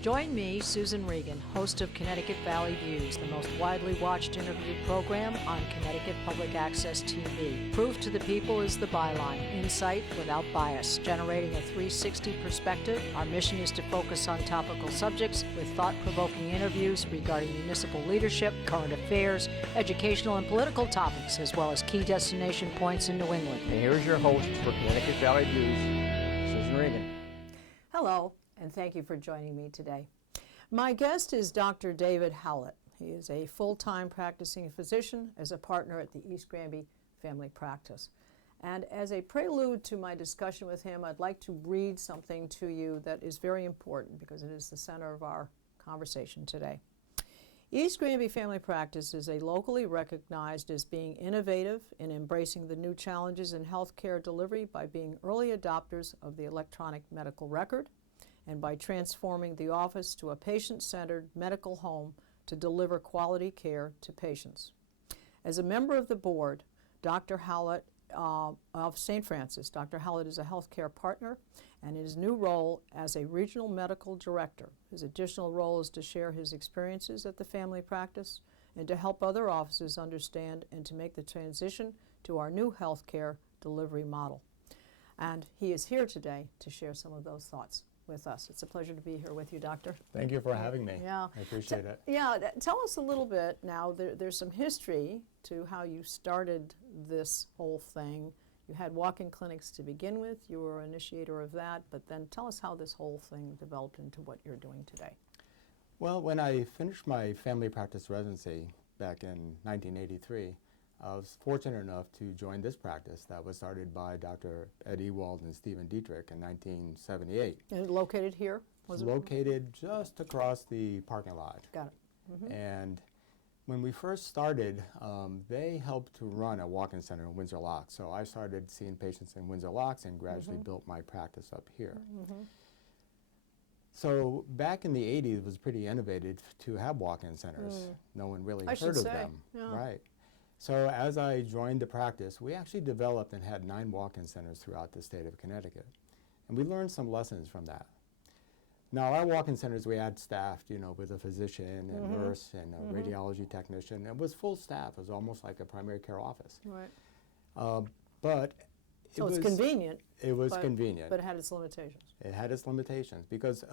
Join me, Susan Regan, host of Connecticut Valley Views, the most widely watched interview program on Connecticut Public Access TV. Proof to the people is the byline. Insight without bias, generating a 360 perspective. Our mission is to focus on topical subjects with thought-provoking interviews regarding municipal leadership, current affairs, educational and political topics, as well as key destination points in New England. And here's your host for Connecticut Valley Views, Susan Regan. Hello, and thank you for joining me today. My guest is Dr. David Howlett. He is a full-time practicing physician as a partner at the East Granby Family Practice. And as a prelude to my discussion with him, I'd like to read something to you that is very important because it is the center of our conversation today. East Granby Family Practice is a locally recognized as being innovative in embracing the new challenges in healthcare delivery by being early adopters of the electronic medical record and by transforming the office to a patient-centered medical home to deliver quality care to patients. As a member of the board, Dr. Howlett of St. Francis, Dr. Howlett is a healthcare partner, and in his new role as a regional medical director, his additional role is to share his experiences at the family practice and to help other offices understand and to make the transition to our new healthcare delivery model. And he is here today to share some of those thoughts with us. It's a pleasure to be here with you, Doctor. Thank you for having me. Yeah. I appreciate it. Yeah, tell us a little bit now. There's some history to how you started this whole thing. You had walk-in clinics to begin with. You were an initiator of that, but then tell us how this whole thing developed into what you're doing today. Well, when I finished my family practice residency back in 1983, I was fortunate enough to join this practice that was started by Dr. Ed Ewald and Stephen Dietrich in 1978. And located here? Was located just across the parking lot. Got it. Mm-hmm. And when we first started, they helped to run a walk-in center in Windsor Locks. So I started seeing patients in Windsor Locks and gradually built my practice up here. Mm-hmm. So back in the 80s, it was pretty innovative to have walk-in centers. No one really heard of them. Yeah. Right. So as I joined the practice, we actually developed and had 9 walk-in centers throughout the state of Connecticut. And we learned some lessons from that. Now, our walk-in centers, we had staffed, with a physician and nurse and a radiology technician. It was full staff. It was almost like a primary care office. Right. But it's convenient. It was convenient. But it had its limitations. It had its limitations because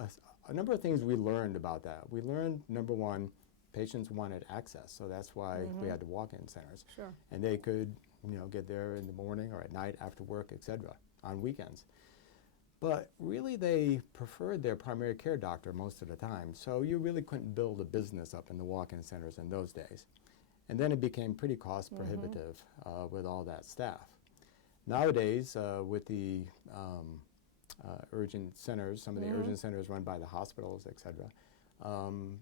a number of things we learned about that. We learned, number one, patients wanted access, so that's why we had the walk-in centers. Sure. And they could, get there in the morning or at night after work, etc., on weekends. But really, they preferred their primary care doctor most of the time, so you really couldn't build a business up in the walk-in centers in those days. And then it became pretty cost prohibitive with all that staff. Nowadays, with the urgent centers, some of the urgent centers run by the hospitals, etc.,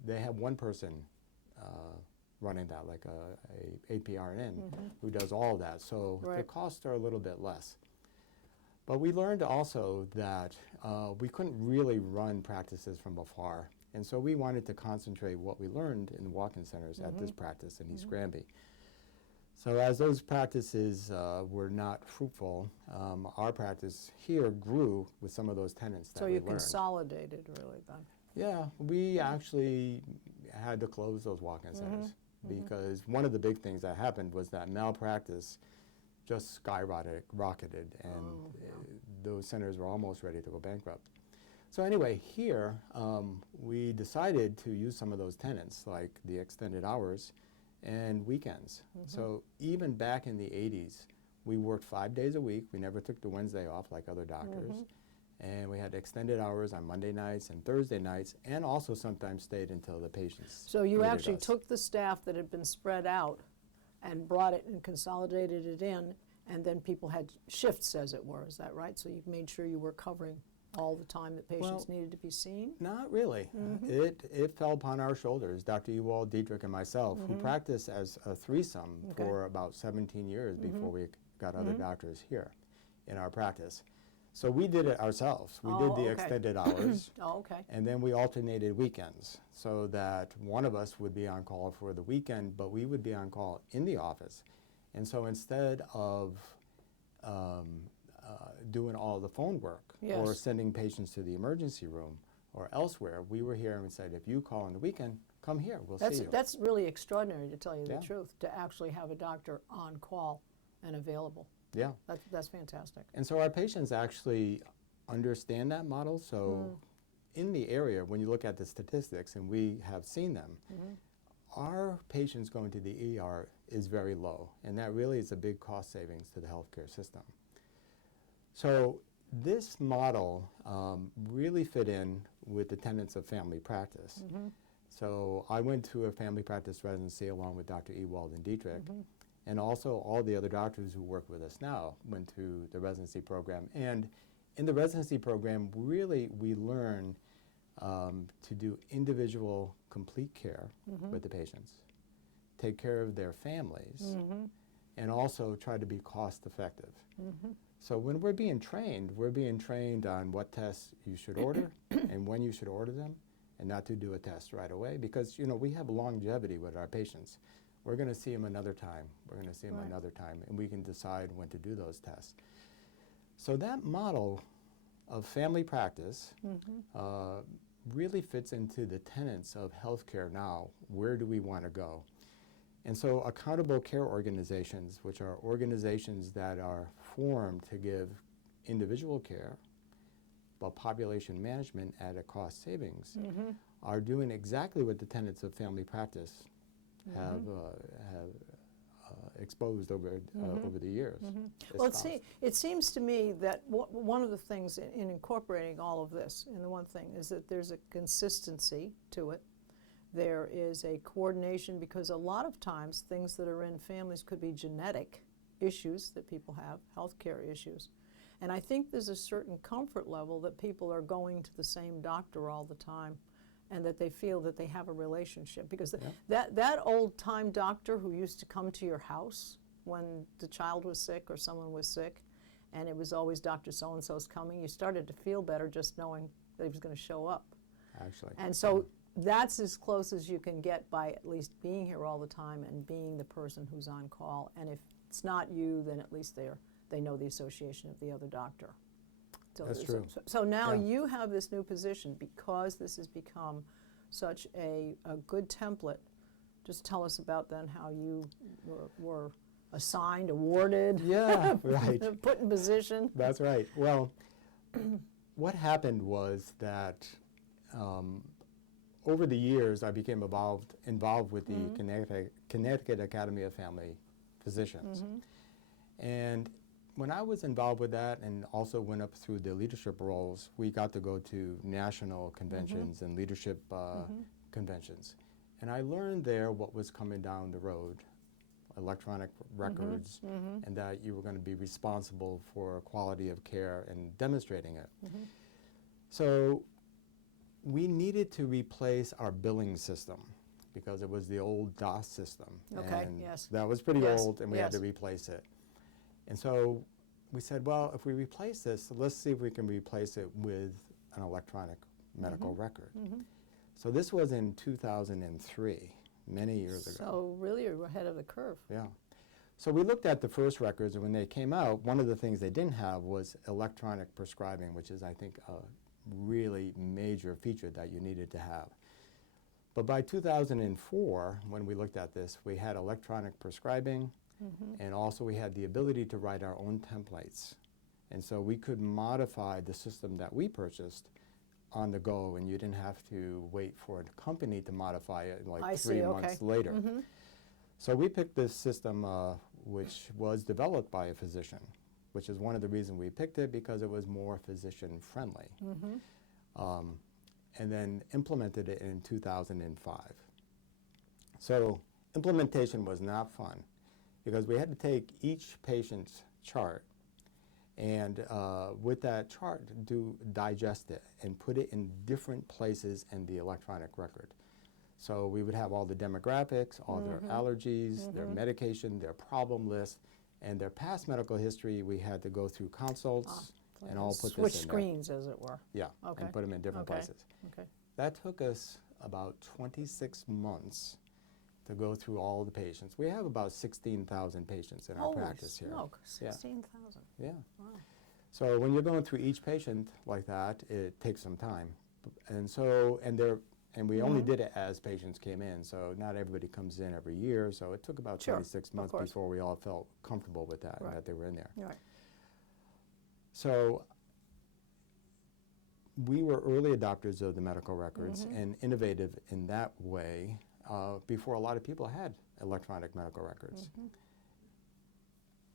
they have one person running that, like a APRN who does all that. So the costs are a little bit less. But we learned also that we couldn't really run practices from afar. And so we wanted to concentrate what we learned in walk-in centers at this practice in East Granby. So as those practices were not fruitful, our practice here grew with some of those tenants that we learned. So you consolidated really then? Yeah, we actually had to close those walk-in centers because one of the big things that happened was that malpractice just skyrocketed, and those centers were almost ready to go bankrupt. So anyway, here we decided to use some of those tenants, like the extended hours and weekends. So even back in the 80s, we worked 5 days a week. We never took the Wednesday off like other doctors. And we had extended hours on Monday nights and Thursday nights, and also sometimes stayed until the patients. So you actually took the staff that had been spread out and brought it and consolidated it in, and then people had shifts, as it were. Is that right? So you made sure you were covering all the time that patients needed to be seen? Not really. It fell upon our shoulders, Dr. Ewald, Dietrich, and myself, who practiced as a threesome for about 17 years before we got other doctors here in our practice. So we did it ourselves. We did the extended hours. And then we alternated weekends so that one of us would be on call for the weekend, but we would be on call in the office. And so instead of doing all the phone work or sending patients to the emergency room or elsewhere, we were here and said, if you call on the weekend, come here, we'll That's, see you. that's really extraordinary, to tell you Yeah. the truth, to actually have a doctor on call and available. Yeah. That's fantastic. And so our patients actually understand that model. So in the area, when you look at the statistics, and we have seen them, our patients going to the ER is very low. And that really is a big cost savings to the healthcare system. So this model really fit in with the tenets of family practice. So I went to a family practice residency along with Dr. Ewald and Dietrich. And also all the other doctors who work with us now went to the residency program. And in the residency program, really we learn to do individual complete care with the patients, take care of their families, and also try to be cost effective. So when we're being trained on what tests you should order and when you should order them, and not to do a test right away, because we have longevity with our patients. We're going to see them another time. We're going to see them another time, and we can decide when to do those tests. So that model of family practice really fits into the tenets of healthcare now. Where do we want to go? And so accountable care organizations, which are organizations that are formed to give individual care, but population management at a cost savings, are doing exactly what the tenets of family practice have exposed over the years. Well, it seems to me that one of the things in incorporating all of this, and the one thing is that there's a consistency to it. There is a coordination, because a lot of times things that are in families could be genetic issues that people have, healthcare issues. And I think there's a certain comfort level that people are going to the same doctor all the time, and that they feel that they have a relationship. Because that old-time doctor who used to come to your house when the child was sick or someone was sick, and it was always Dr. So-and-so's coming, you started to feel better just knowing that he was going to show up. Actually. And so that's as close as you can get by at least being here all the time and being the person who's on call. And if it's not you, then at least they know the association of the other doctor. So That's true. So now Yeah. you have this new position because this has become such a good template. Just tell us about then how you were assigned, awarded, Yeah, right. put in position. That's right. Well, what happened was that over the years, I became involved with the Connecticut Academy of Family Physicians. And when I was involved with that and also went up through the leadership roles, we got to go to national conventions and leadership conventions. And I learned there what was coming down the road, electronic records, and that you were going to be responsible for quality of care and demonstrating it. So we needed to replace our billing system because it was the old DOS system. Okay, And yes. that was pretty Yes, old, and we had to yes. replace it. And so we said, well, if we replace this, let's see if we can replace it with an electronic medical record. So this was in 2003, many years ago. So really you're ahead of the curve. Yeah. So we looked at the first records, and when they came out, one of the things they didn't have was electronic prescribing, which is, I think, a really major feature that you needed to have. But by 2004, when we looked at this, we had electronic prescribing, and also we had the ability to write our own templates. And so we could modify the system that we purchased on the go, and you didn't have to wait for a company to modify it like I 3 see, months okay. later. So we picked this system which was developed by a physician, which is one of the reasons we picked it, because it was more physician friendly. And then implemented it in 2005. So implementation was not fun, because we had to take each patient's chart and with that chart digest it and put it in different places in the electronic record. So we would have all the demographics, all their allergies, their medication, their problem list, and their past medical history. We had to go through consults and all put Switch this in screens, as it were. there. Yeah, Okay. and put them in different Okay. places. Okay. That took us about 26 months to go through all the patients. We have about 16,000 patients in our Holy practice here. smoke, Yeah. 16,000. Yeah. Wow. So when you're going through each patient like that, it takes some time. And so, and we only did it as patients came in, so not everybody comes in every year, so it took about Sure, 26 of months course. before we all felt comfortable with that, Right. that they were in there. Right. So we were early adopters of the medical records and innovative in that way before a lot of people had electronic medical records.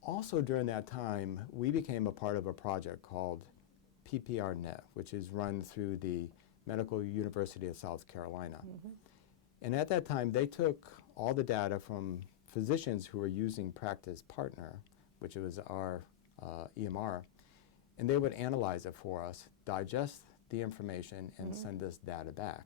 Also during that time, we became a part of a project called PPRNet, which is run through the Medical University of South Carolina. And at that time, they took all the data from physicians who were using Practice Partner, which was our EMR, and they would analyze it for us, digest the information, and send us data back.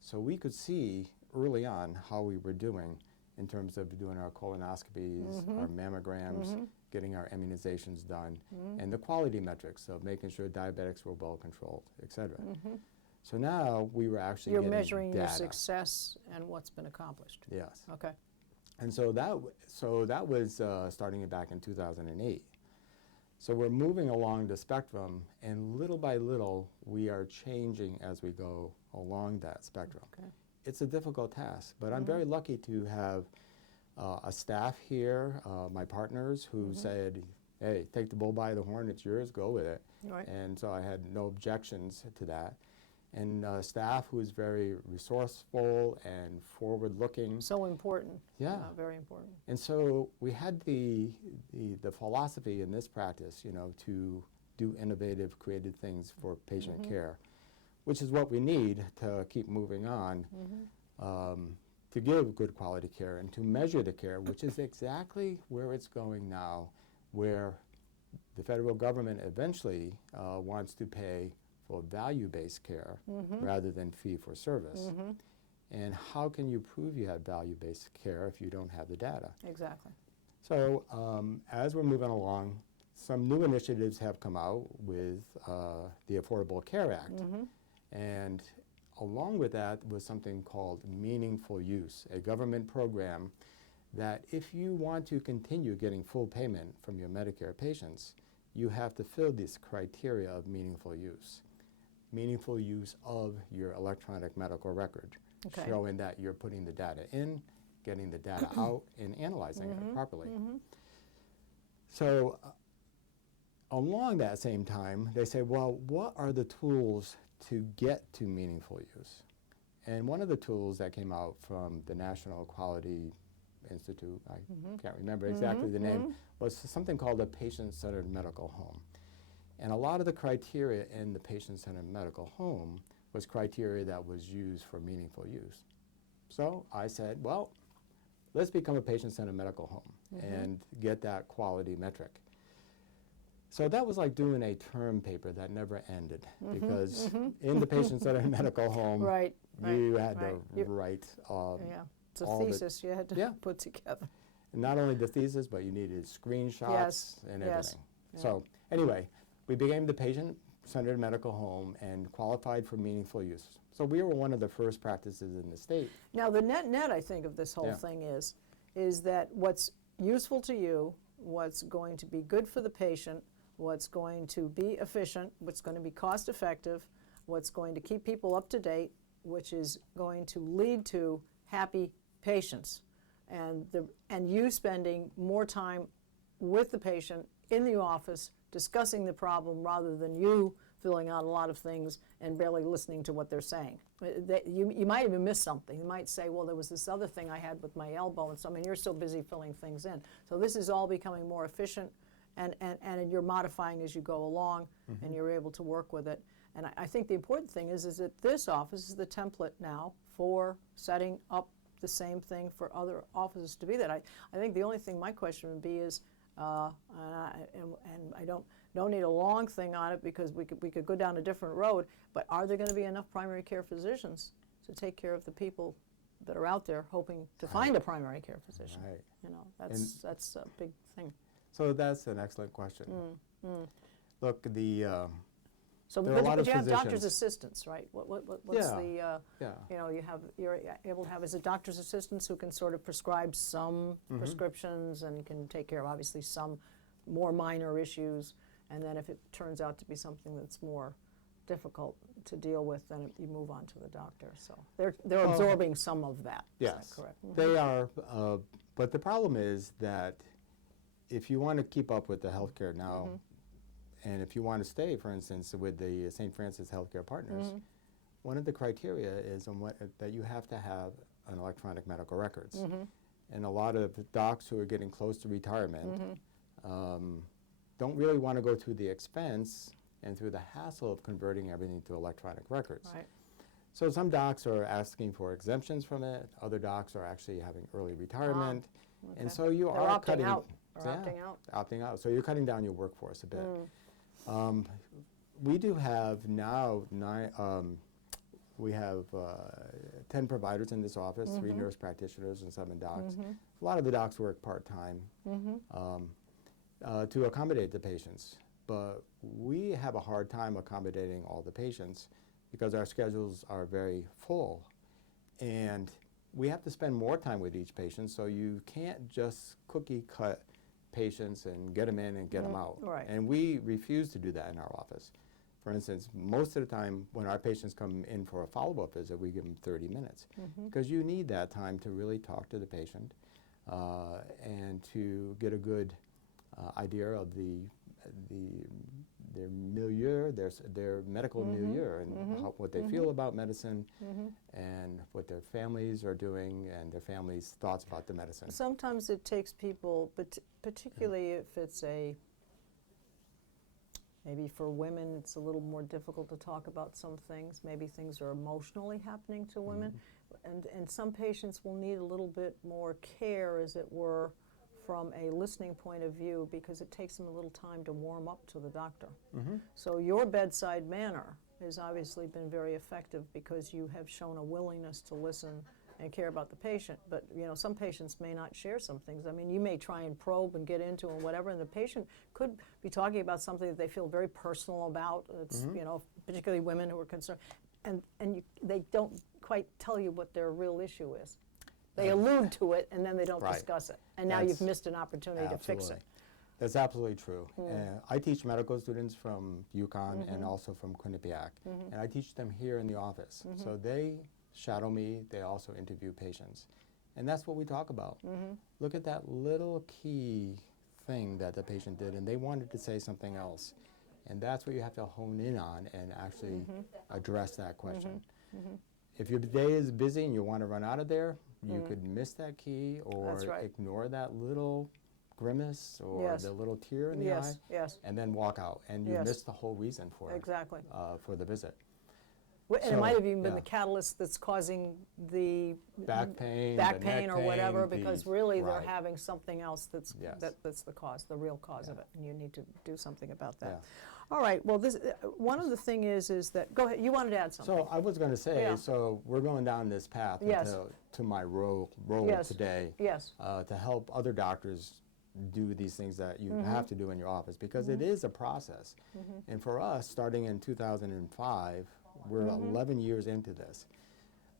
So we could see early on how we were doing in terms of doing our colonoscopies, our mammograms, getting our immunizations done, and the quality metrics of making sure diabetics were well controlled, et cetera. So now we were actually You're getting measuring data. your success and what's been accomplished. Yes. Okay. And so that was starting back in 2008. So we're moving along the spectrum, and little by little, we are changing as we go along that spectrum. Okay. It's a difficult task, but I'm very lucky to have a staff here, my partners, who said, hey, take the bull by the horn, it's yours, go with it. Right. And so I had no objections to that. And staff who is very resourceful and forward-looking. So important. Yeah. Very important. And so we had the philosophy in this practice, you know, to do innovative, creative things for patient care, which is what we need to keep moving on, to give good quality care and to measure the care, which is exactly where it's going now, where the federal government eventually wants to pay for value-based care rather than fee-for-service. And how can you prove you have value-based care if you don't have the data? Exactly. So as we're moving along, some new initiatives have come out with the Affordable Care Act. And along with that was something called Meaningful Use, a government program that if you want to continue getting full payment from your Medicare patients, you have to fill this criteria of meaningful use. Meaningful use of your electronic medical record, showing that you're putting the data in, getting the data out, and analyzing it properly. So along that same time, they say, well, what are the tools to get to meaningful use? And one of the tools that came out from the National Quality Institute, I can't remember exactly the name, was something called a patient-centered medical home. And a lot of the criteria in the patient-centered medical home was criteria that was used for meaningful use. So I said, well, let's become a patient-centered medical home and get that quality metric. So that was like doing a term paper that never ended, because in the patient-centered medical home, you had to write It's a all the- thesis you had to put together. and not only the thesis, but you needed screenshots and everything. Yeah. So anyway, we became the patient-centered medical home and qualified for meaningful use. So we were one of the first practices in the state. Now, the net, I think, of this whole thing is that what's useful to you, what's going to be good for the patient, what's going to be efficient, what's going to be cost-effective, what's going to keep people up to date, which is going to lead to happy patients, and you spending more time with the patient in the office discussing the problem rather than you filling out a lot of things and barely listening to what they're saying. You might even miss something. You might say, well, there was this other thing I had with my elbow, and so, I mean, you're so busy filling things in. So this is all becoming more efficient, and you're modifying as you go along, and you're able to work with it. And I think the important thing is that this office is the template now for setting up the same thing for other offices to be that. I think the only thing my question would be is, and I don't need a long thing on it because we could go down a different road, but are there going to be enough primary care physicians to take care of the people that are out there hoping to find a primary care physician? Right. You know, that's a big thing. So that's an excellent question. Look, So there are a lot but of you have doctor's physicians. assistants, right? What's Yeah. you know, you're able to have, is it doctor's assistants who can sort of prescribe some prescriptions and can take care of obviously some more minor issues, and then if it turns out to be something that's more difficult to deal with, then you move on to the doctor. So they're absorbing some of that. Is Yes, that correct? Mhm. they are. But the problem is that if you want to keep up with the healthcare now, and if you want to stay, for instance, with the St. Francis Healthcare Partners, one of the criteria is that you have to have an electronic medical records. And a lot of docs who are getting close to retirement don't really want to go through the expense and through the hassle of converting everything to electronic records. Right. So some docs are asking for exemptions from it. Other docs are actually having early retirement. Okay. And so you They're are opting cutting out. Or yeah, opting out. opting out. So you're cutting down your workforce a bit. We do have now we have 10 providers in this office, 3 nurse practitioners and 7 docs. A lot of the docs work part-time to accommodate the patients. But we have a hard time accommodating all the patients because our schedules are very full. And we have to spend more time with each patient, so you can't just cookie cut patients and get them in and get them out. Right. And we refuse to do that in our office. For instance, most of the time when our patients come in for a follow-up visit, we give them 30 minutes because you need that time to really talk to the patient and to get a good idea of their milieu, their medical milieu, and what they feel about medicine, and what their families are doing, and their families' thoughts about the medicine. Sometimes it takes people, but particularly if it's maybe for women, it's a little more difficult to talk about some things. Maybe things are emotionally happening to women, and some patients will need a little bit more care, as it were, from a listening point of view, because it takes them a little time to warm up to the doctor. So your bedside manner has obviously been very effective because you have shown a willingness to listen and care about the patient. But some patients may not share some things. I mean, you may try and probe and get into and whatever, and the patient could be talking about something that they feel very personal about. It's particularly women who are concerned, and they don't quite tell you what their real issue is. They allude to it, and then they don't discuss it. And now you've missed an opportunity to fix it. That's absolutely true. I teach medical students from UConn and also from Quinnipiac, and I teach them here in the office. So they shadow me. They also interview patients. And that's what we talk about. Look at that little key thing that the patient did, and they wanted to say something else. And that's what you have to hone in on and actually address that question. If your day is busy and you want to run out of there, you could miss that key or ignore that little grimace or the little tear in the eye and then walk out. And you miss the whole reason for for the visit. And it might have even been the catalyst that's causing the back pain, or whatever, because really they're having something else that's the cause, the real cause of it, and you need to do something about that. All right. Well, this one of the thing is that go ahead. You wanted to add something. So I was going to say, so we're going down this path to my role today to help other doctors do these things that you have to do in your office, because it is a process. And for us, starting in 2005, we're 11 years into this.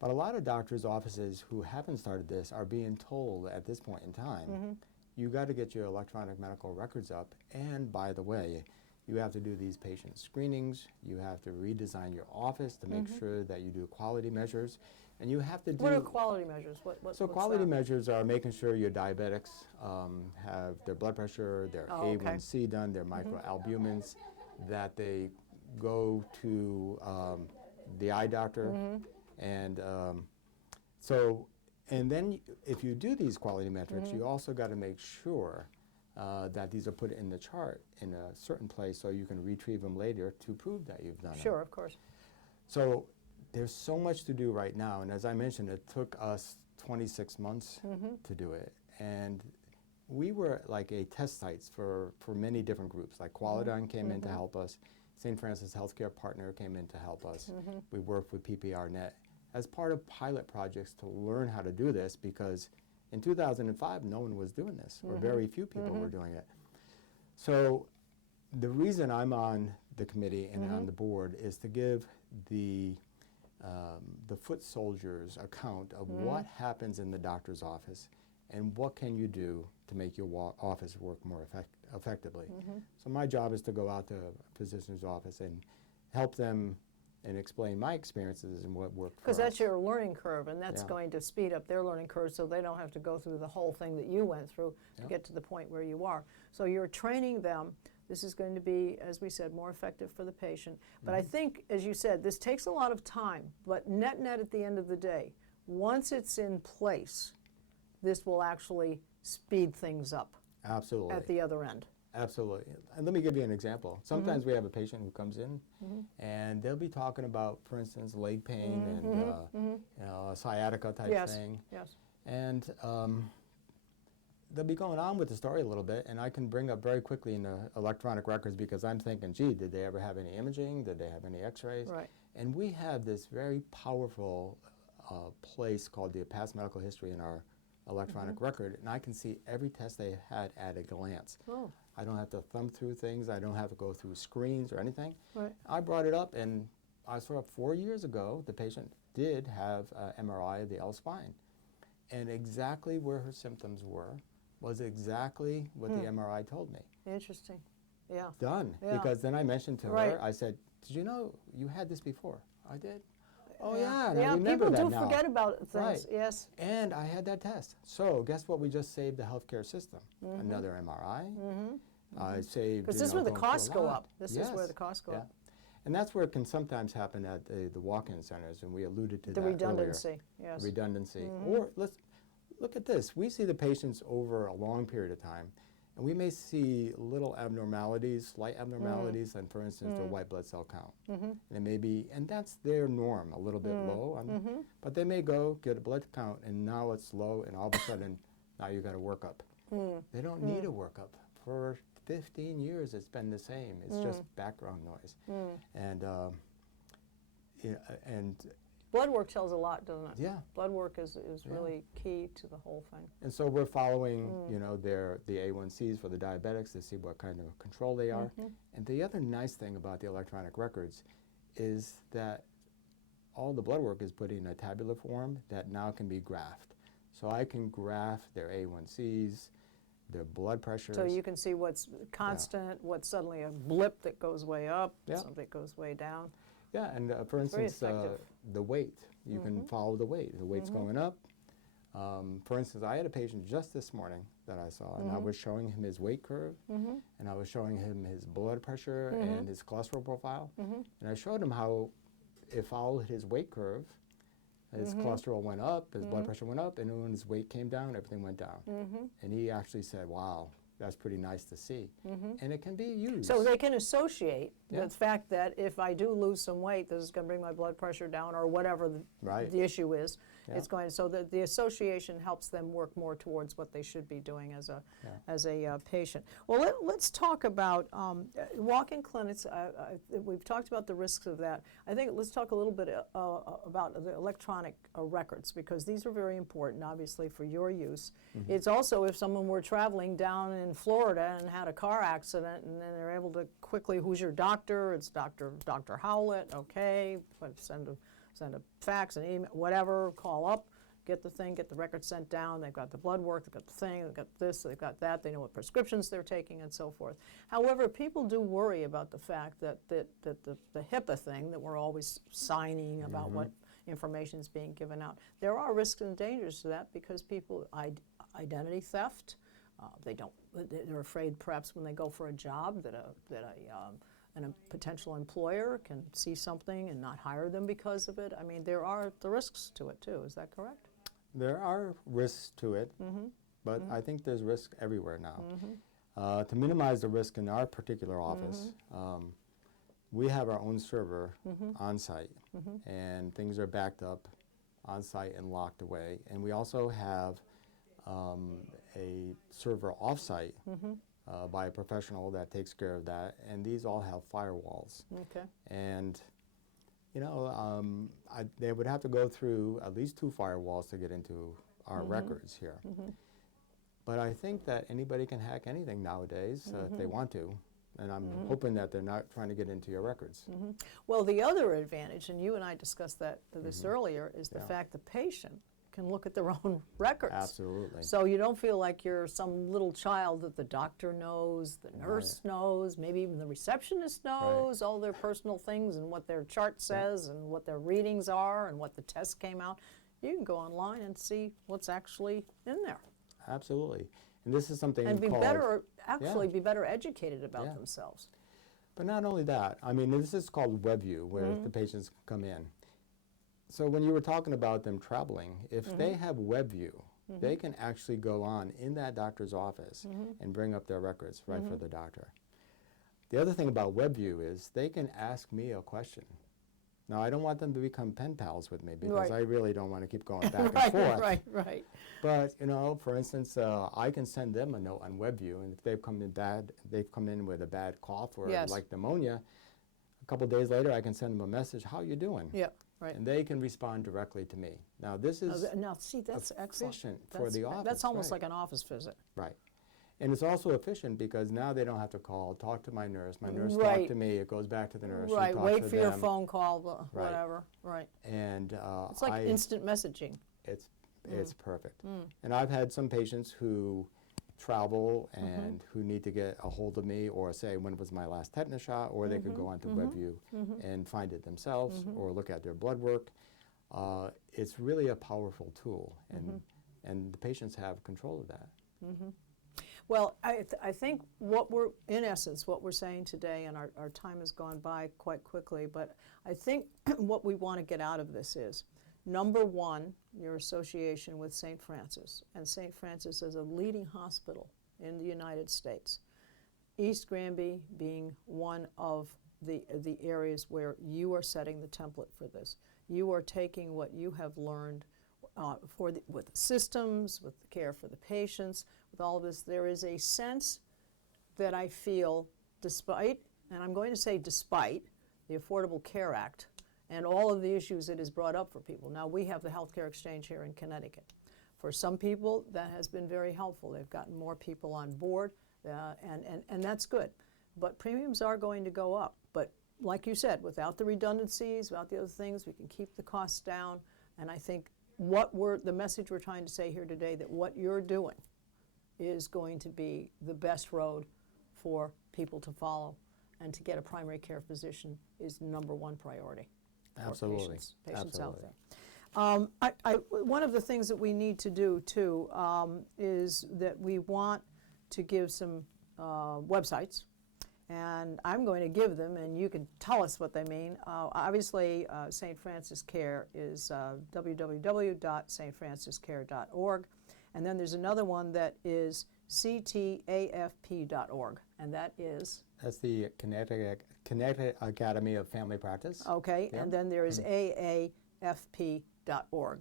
But a lot of doctors' offices who haven't started this are being told at this point in time, you got to get your electronic medical records up. And by the way, you have to do these patient screenings. You have to redesign your office to make sure that you do quality measures. And you have to do... What are quality measures? What's quality that? measures are making sure your diabetics have their blood pressure, their A1C done, their microalbumins, that they go to the eye doctor. And and then if you do these quality metrics, you also got to make sure that these are put in the chart in a certain place so you can retrieve them later to prove that you've done it. Sure, of course. So there's so much to do right now, and as I mentioned, it took us 26 months to do it. And we were like a test sites for many different groups. Like Qualidigm came in to help us. St. Francis Healthcare Partner came in to help us. We worked with PPRNet as part of pilot projects to learn how to do this, because in 2005, no one was doing this, or very few people were doing it. So the reason I'm on the committee and on the board is to give the foot soldiers account of what happens in the doctor's office and what can you do to make your office work more effectively. So my job is to go out to a physician's office and help them and explain my experiences and what worked for Because that's us. your learning curve, and that's Yeah. going to speed up their learning curve so they don't have to go through the whole thing that you went through to Yeah. get to the point where you are. So you're training them. This is going to be, as we said, more effective for the patient. But I think, as you said, this takes a lot of time. But net at the end of the day, once it's in place, this will actually speed things up Absolutely. at the other end. Absolutely. And let me give you an example. Sometimes we have a patient who comes in and they'll be talking about, for instance, leg pain and you know, a sciatica type Yes, thing. yes. And they'll be going on with the story a little bit, and I can bring up very quickly in the electronic records because I'm thinking, gee, did they ever have any imaging? Did they have any x-rays? Right. And we have this very powerful place called the past medical history in our electronic record, and I can see every test they had at a glance. Oh, I don't have to thumb through things. I don't have to go through screens or anything. right. I brought it up, and I saw 4 years ago, the patient did have MRI of the L spine. And exactly where her symptoms were was exactly what the MRI told me. Interesting. Yeah. Done. Yeah. Because then I mentioned to Right. her, I said, did you know you had this before? I did. Oh yeah, and I Yeah, remember people that do now. forget about things. Right. Yes. And I had that test. So guess what? We just saved the healthcare system. Another MRI. I saved. Because you this is know, where the going through a costs go lot. up. This is where the costs go Yeah. up. And that's where it can sometimes happen at the walk-in centers, and we alluded to The that redundancy. earlier. Yes. Redundancy. Or let's look at this. We see the patients over a long period of time, and we may see little abnormalities, slight abnormalities, and for instance, their white blood cell count. And it may be, and that's their norm, a little bit low. But they may go get a blood count, and now it's low, and all of a sudden, now you got a workup. They don't need a workup. For 15 years, it's been the same. It's just background noise. And you know, and Blood work tells a lot, doesn't it? yeah. Blood work is really key to the whole thing. And so we're following, you know, the A1Cs for the diabetics to see what kind of control they are. And the other nice thing about the electronic records is that all the blood work is put in a tabular form that now can be graphed. So I can graph their A1Cs, their blood pressures. So you can see what's constant, what's suddenly a blip that goes way up, Yeah. something that goes way down. Yeah, and for It's very instance, effective. the weight. You can follow the weight. The weight's going up. For instance, I had a patient just this morning that I saw, and I was showing him his weight curve, and I was showing him his blood pressure and his cholesterol profile. And I showed him how it followed his weight curve. His cholesterol went up, his blood pressure went up, and when his weight came down, everything went down. And he actually said, wow, that's pretty nice to see. And it can be used. So they can associate Yeah. the fact that if I do lose some weight, this is going to bring my blood pressure down, or whatever Right. the issue is. Yeah. It's going so that the association helps them work more towards what they should be doing as a patient. Well, let's talk about walk-in clinics. We've talked about the risks of that. I think let's talk a little bit about the electronic records, because these are very important, obviously, for your use. It's also if someone were traveling down in Florida and had a car accident, and then they're able to quickly, who's your doctor? It's Dr. Howlett. Okay, send a fax, an email, whatever, call up, get the thing, get the record sent down. They've got the blood work, they've got the thing, they've got this, they've got that, they know what prescriptions they're taking and so forth. However, people do worry about the fact that the HIPAA thing that we're always signing about what information is being given out. There are risks and dangers to that because people, identity theft, they're afraid perhaps when they go for a job that a potential employer can see something and not hire them because of it. I mean, there are the risks to it too. Is that correct? There are risks to it, but I think there's risk everywhere now. To minimize the risk in our particular office, we have our own server on site, and things are backed up on site and locked away. And we also have a server off site by a professional that takes care of that, and these all have firewalls. Okay. And you know, they would have to go through at least 2 firewalls to get into our records here. But I think that anybody can hack anything nowadays if they want to, and I'm hoping that they're not trying to get into your records. Well, the other advantage, and you and I discussed this earlier, is the fact the patient can look at their own records. Absolutely. So you don't feel like you're some little child that the doctor knows, the nurse knows, maybe even the receptionist knows all their personal things and what their chart says and what their readings are and what the test came out. You can go online and see what's actually in there. Absolutely. And this is something And be called, better, actually be better educated about themselves. But not only that, I mean, this is called WebView, where the patients come in. So when you were talking about them traveling, if they have WebView, they can actually go on in that doctor's office and bring up their records right for the doctor. The other thing about WebView is they can ask me a question. Now, I don't want them to become pen pals with me because I really don't want to keep going back and forth. Right. But, you know, for instance, I can send them a note on WebView, and if they've come in with a bad cough or like pneumonia, a couple days later I can send them a message, how you doing? Yeah, right. And they can respond directly to me. Now, this is Now, see, that's excellent. efficient for the office. That's almost like an office visit. Right. And it's also efficient because now they don't have to talk to my nurse talk to me, it goes back to the nurse. Right, she wait talks for to your them. phone call, whatever, right. And It's like instant messaging. It's perfect. And I've had some patients who travel and who need to get a hold of me or say when was my last tetanus shot, or they could go onto WebView and find it themselves or look at their blood work. It's really a powerful tool, and the patients have control of that. Well, I think in essence, what we're saying today, and our time has gone by quite quickly, but I think what we want to get out of this is, number one, your association with St. Francis, and St. Francis is a leading hospital in the United States. East Granby being one of the areas where you are setting the template for this. You are taking what you have learned with the systems, with the care for the patients, with all of this. There is a sense that I feel, despite, and I'm going to say despite, the Affordable Care Act and all of the issues it has brought up for people. Now, we have the healthcare exchange here in Connecticut. For some people, that has been very helpful. They've gotten more people on board, and that's good. But premiums are going to go up. But like you said, without the redundancies, without the other things, we can keep the costs down. And I think the message we're trying to say here today, that what you're doing is going to be the best road for people to follow, and to get a primary care physician is number one priority. Absolutely. Patients out there. One of the things that we need to do too is that we want to give some websites, and I'm going to give them, and you can tell us what they mean. Obviously, St. Francis Care is www.stfranciscare.org, and then there's another one that is ctafp.org, and that is? That's the Connecticut Academy of Family Practice. Okay, and then there is aafp.org,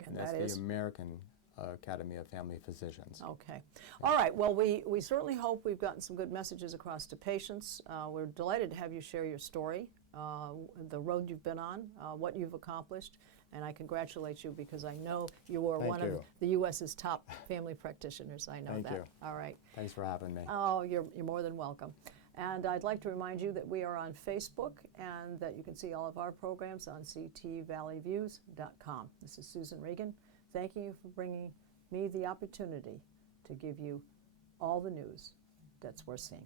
and that's that is? the American Academy of Family Physicians. Okay. All right. Well, we certainly hope we've gotten some good messages across to patients. We're delighted to have you share your story, the road you've been on, what you've accomplished, and I congratulate you because I know you are one of the U.S.'s top family practitioners. I know that. Thank you. All right. Thanks for having me. Oh, you're more than welcome. And I'd like to remind you that we are on Facebook and that you can see all of our programs on ctvalleyviews.com. This is Susan Regan, thanking you for bringing me the opportunity to give you all the news that's worth seeing.